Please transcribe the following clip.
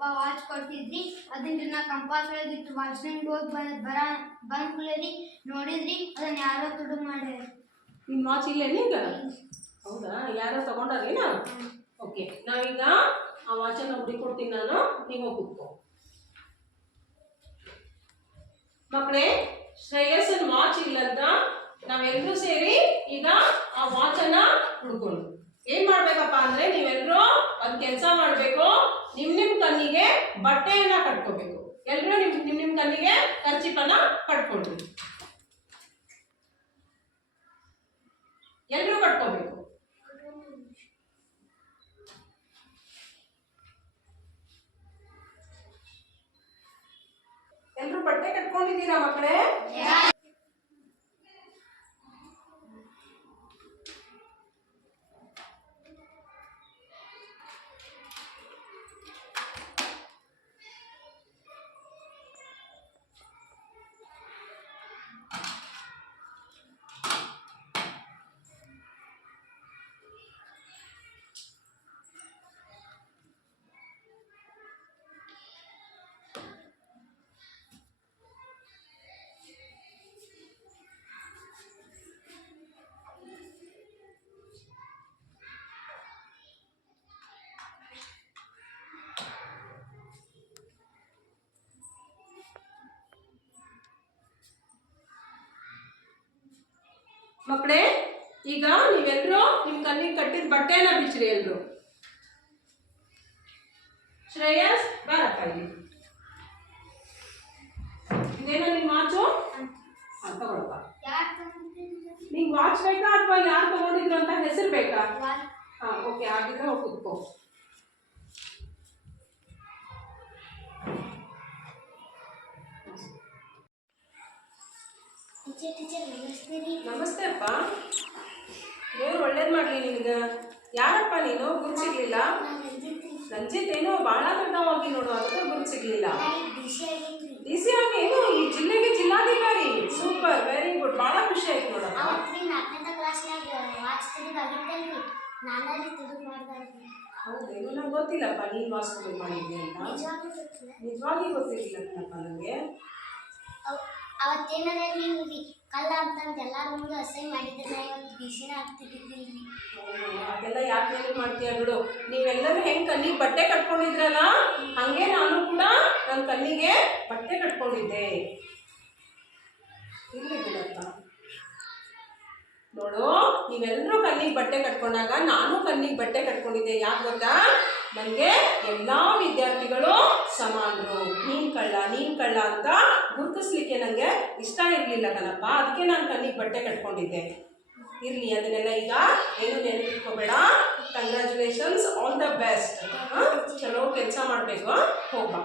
ಪಪ್ಪ watch ಕೊಡ್ತಿದ್ರಿ. ಅದನ್ನ ನಾ compass ಒಳಗಿಟ್ಟು ವಾಚ್ನಿಂಗ್ ಹೋಗಿ ಬಂದ್ರಿ ನೋಡಿದ್ರಿ ಅದನ್ನ ಯಾರೋ ತುಡು ಮಾಡ್ಯಾರ. ನಿಮ್ಮ ವಾಚ್ ಇಲ್ಲೇನು ಈಗ? ಹೌದಾ, ಯಾರೋ ತಗೊಂಡಾರೇನ? ಓಕೆ, ನಾವೀಗ ಆ ವಾಚನ್ನು ಹುಡುಕೊಡ್ತೀನಿ ನಾನು, ನೀವು ಕೂತ್ಕೋ. ಮಕ್ಕಳೇ, ಶ್ರೇಯಸ್ಸನ್ ವಾಚ್ ಇಲ್ಲಂತ ನಾವೆಲ್ಲರೂ ಸೇರಿ ಈಗ ಆ ವಾಚನ್ನ ಹುಡ್ಕೊಂಡು ಏನ್ ಮಾಡ್ಬೇಕಪ್ಪ ಅಂದ್ರೆ, ನೀವೆಲ್ಲರೂ ಒಂದ್ ಕೆಲಸ ಮಾಡ್ಬೇಕು. ನಿಮ್ ಕಣ್ಣಿಗೆ ಬಟ್ಟೆಯನ್ನ ಕಟ್ಕೋಬೇಕು. ಎಲ್ರು ನಿಮ್ ಕಣ್ಣಿಗೆ ಕರ್ಚಿಪನ್ನ ಕಟ್ಕೊಳ್ರಿ. ಎಲ್ರೂ ಕಟ್ಕೋಬೇಕು. ಎಲ್ರು ಬಟ್ಟೆ ಕಟ್ಕೊಂಡಿದ್ದೀರಾ ಮಕ್ಕಳೇ? ಮಕ್ಕಳೇ, ಈಗ ನೀವೆಲ್ಲರೂ ನಿಮ್ ಕಣ್ಣಿಗೆ ಕಟ್ಟಿದ ಬಟ್ಟೆನ ಬಿಚ್ಚ್ರಿ ಎಲ್ರು. ಶ್ರೇಯಸ್, ಬಾರಪ್ಪ ಇಲ್ಲಿ. ಇದೇನೋ ನಿನ್ ವಾಚು? ತಗೊಳಪ್ಪ. ನಿಂಗೆ ವಾಚ್ ಬೇಕಾ ಅಥವಾ ಯಾರು ತಗೊಂಡಿದ್ರು ಅಂತ ಹೆಸರು ಬೇಕಾ? ಹಾ, ಓಕೆ, ಆಗಿದ್ರೆ ಹೋಗಿ ಕೂತ್ಕೋ. ನಮಸ್ತೆ ಅಪ್ಪ. ದೇವ್ರು ಒಳ್ಳೇದು ಮಾಡಲಿ ನಿನಗೆ. ಯಾರಪ್ಪ ನೀನು? ಗುರುತು ಸಿಗ್ಲಿಲ್ಲ. ರಂಜಿತ್ ಏನೋ ಭಾಳ ದೊಡ್ಡವಾಗಿ ನೋಡು, ಅದಕ್ಕೆ ಗುರುತು ಸಿಗ್ಲಿಲ್ಲ. ಡಿಸಿ ಆಗಿ ಏನು ಈ ಜಿಲ್ಲೆಗೆ ಜಿಲ್ಲಾಧಿಕಾರಿ. ಸೂಪರ್, ವೆರಿ ಗುಡ್, ಭಾಳ ಖುಷಿ ಆಯ್ತು ನೋಡಪ್ಪ. ಹೌದೇನು? ನಂಗೆ ಗೊತ್ತಿಲ್ಲಪ್ಪ ನೀನು ವಾಚ್ ಮಾಡಿದ್ದೆ ಅಂತ. ನಿಜವಾಗಿ ಗೊತ್ತಿರಲಿಲ್ಲಪ್ಪ ನನಗೆ. ಅವತ್ತೇನಾದ್ರಿ ಕಲ್ಲ ಅಂತಂದು ಎಲ್ಲಾರು ಮುಂದೆ ಅಸೈನ್ ಮಾಡಿದ್ರೆ ಇವತ್ತು ಬಿಸಿನ ಆಗ್ತಿದ್ದಿಲ್ರಿ. ಅದೆಲ್ಲ ಯಾಕೆ ನೆನಪು ಮಾಡ್ತೀಯ ಬಿಡು. ನೀವೆಲ್ಲರೂ ಹೆಂಗೆ ಕಣ್ಣಿಗೆ ಬಟ್ಟೆ ಕಟ್ಕೊಂಡಿದ್ರಲ್ಲ, ಹಂಗೆ ನಾನು ಕೂಡ ನನ್ನ ಕಣ್ಣಿಗೆ ಬಟ್ಟೆ ಕಟ್ಕೊಂಡಿದ್ದೆ. ಇರ್ಲಿ ಬಿಡಪ್ಪ. ನೋಡು, ನೀವೆಲ್ಲರೂ ಕಣ್ಣಿಗೆ ಬಟ್ಟೆ ಕಟ್ಕೊಂಡಾಗ ನಾನು ಕಣ್ಣಿಗೆ ಬಟ್ಟೆ ಕಟ್ಕೊಂಡಿದ್ದೆ. ಯಾಕೆ ಗೊತ್ತಾ? ನನಗೆ ಎಲ್ಲ ವಿದ್ಯಾರ್ಥಿಗಳು ಸಮಾನರು. ನೀನ್ ಕಳ್ಳ ಅಂತ ಗುರುತಿಸ್ಲಿಕ್ಕೆ ನನಗೆ ಇಷ್ಟ ಇರಲಿಲ್ಲ ಕಣಪ್ಪ. ಅದಕ್ಕೆ ನಾನು ಕಣ್ಣಿಗೆ ಬಟ್ಟೆ ಕಟ್ಕೊಂಡಿದ್ದೆ. ಇರಲಿ, ಅದನ್ನೆಲ್ಲ ಈಗ ಏನು ನೆನಪಿಟ್ಕೋಬೇಡ. Congratulations, all the best. ಚಲೋ ಕೆಲಸ ಮಾಡಬೇಕು. ಹೋಗ್ಬಾ.